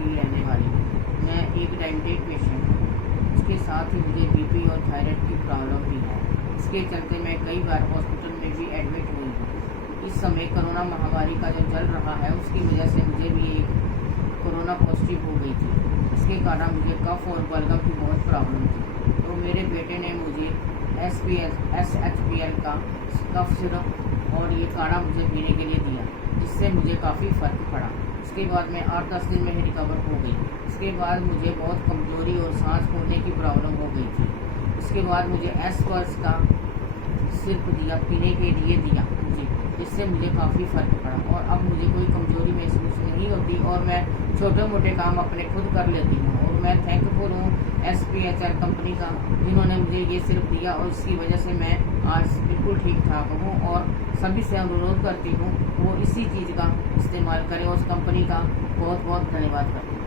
की रहने वाली हूँ। मैं एक डेंटेड पेशेंट हूँ। इसके साथ ही मुझे बीपी और थायराइड की प्रॉब्लम भी है। इसके चलते मैं कई बार हॉस्पिटल में भी एडमिट हुई हूँ। इस समय कोरोना महामारी का जो चल रहा है उसकी वजह से मुझे भी एक कोरोना पॉजिटिव हो गई थी। इसके कारण मुझे कफ और बलगम की बहुत प्रॉब्लम थी। तो मेरे बेटे ने मुझे SHPL का कफ सिरप और ये काढ़ा मुझे पीने के लिए दिया, जिससे मुझे काफ़ी फ़र्क पड़ा। इसके बाद मैं 8-10 दिन में ही रिकवर हो गई। इसके बाद मुझे बहुत कमज़ोरी और सांस फूलने की प्रॉब्लम हो गई थी। इसके बाद मुझे S-Pulse का सिरप दिया, पीने के लिए दिया मुझे, जिससे मुझे काफ़ी फ़र्क पड़ा और अब मुझे कोई कमज़ोरी महसूस नहीं होती और मैं छोटे मोटे काम अपने खुद कर लेती हूँ। और मैं थैंकफुल हूँ SPHL कंपनी का, जिन्होंने मुझे ये सिर्फ दिया और इसकी वजह से मैं आज बिल्कुल ठीक ठाक हूँ। और सभी से अनुरोध करती हूँ वो इसी चीज़ का इस्तेमाल करें और उस कंपनी का बहुत बहुत धन्यवाद करती हूँ।